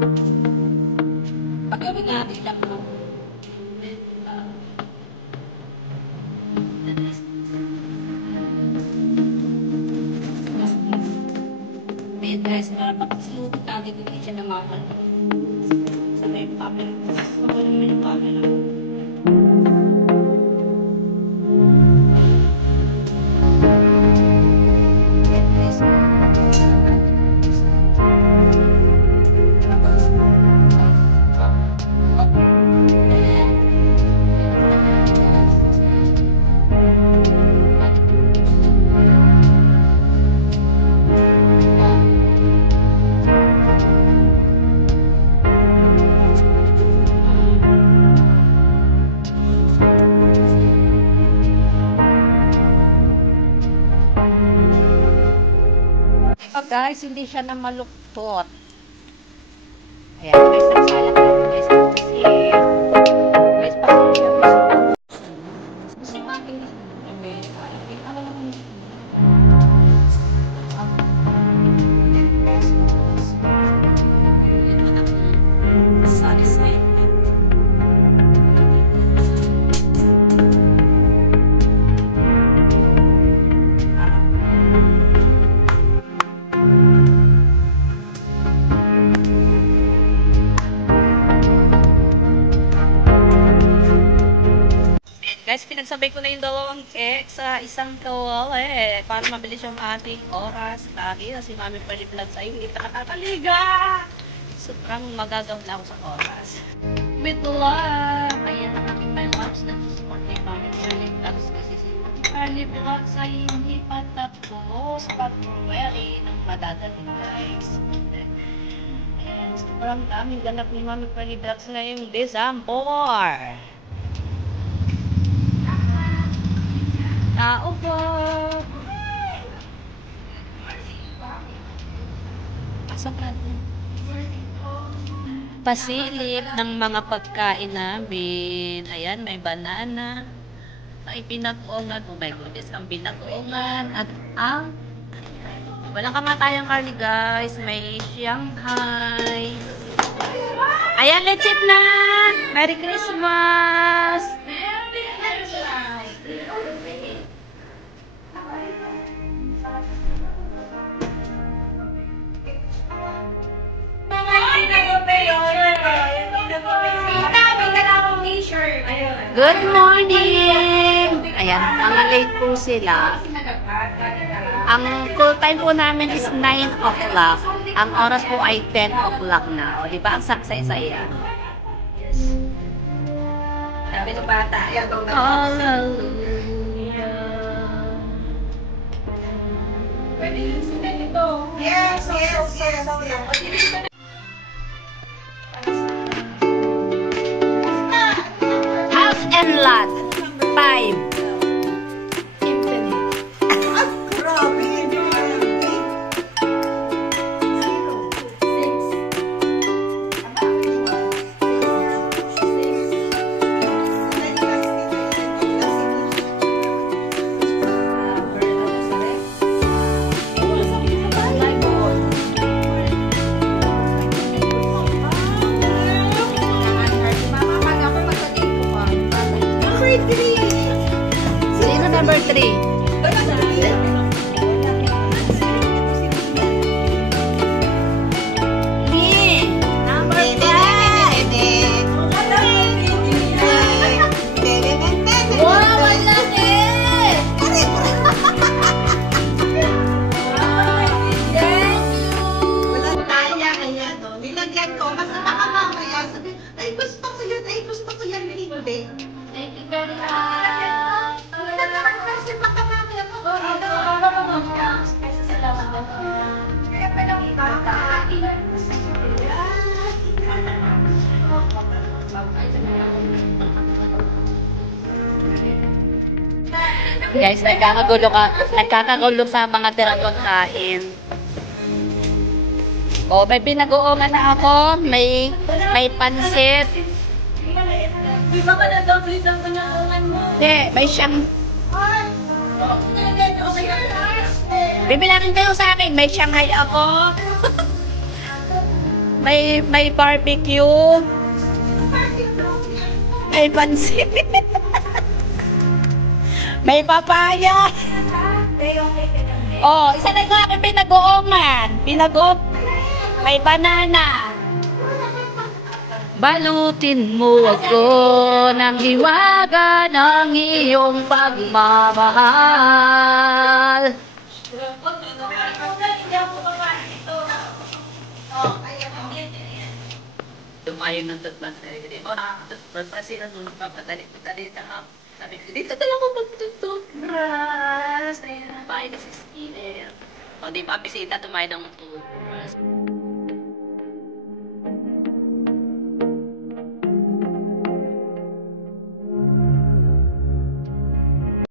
Paggabi nga, biglang mo. May dress para pagkasunod natin hindi siya namamal. Sa may camera. Kapag may camera. Guys, hindi siya na maluktot. Ayan, guys, nagsalat natin guys. Kasi, guys, guys, pinagsabay ko na yung dalawang cake sa isang towel para mabilis yung ating oras. Lagi na si Mami Paliblad sa'yo, hindi pa nakakaliga. Sobrang magagaw na ako sa oras. With love! Ayan na namin may loves na support ni Mami Paliblad. Kasi si Mami Paliblad sa'yo hindi pa tapos pag-ruweli ng madadaling guys. Ayan, sobrang daming ganap ni Mami Paliblad ngayong December. Tao po! Pasok natin. Pasilip ng mga pagkain namin. Ayan, may banana. May pinag-uungan. Oh my goodness, ang pinag-uungan. At ang walang kamatayang karni guys. May Shanghai. Ayan, let's eat na! Merry Christmas! Good morning! Ayan, ang late po sila. Ang call time po namin is 9 o'clock. Ang oras po ay 10 o'clock na. O, diba? Ang saksay-saya. Yes. Sabi ng bata. Hallelujah. Pwede yung sila nito. Yes, yes, yes. House and lot. 5. Sino number 3? Guys, nagkakagulo sa mga tirang pagkain. O, may pinag-uungan na ako. May pansit. Di ba ka na-double ang pinag-uungan mo? Hindi, may siyang... Bibilangin kayo sa akin. May Shanghai ako. May barbecue. May pansit. May papaya. Oh, isa na nga aking pinag-uungan. May banana. Balutin mo ako ng hiwaga ng iyong pagmamahal. Tumayo ng tutman sa rin. Magpasilan mo, papatali na. Sabi ko, dito tayo ako magtutubras. Bahay na sa skinner. O, di pa bisita tumayo ng tubras.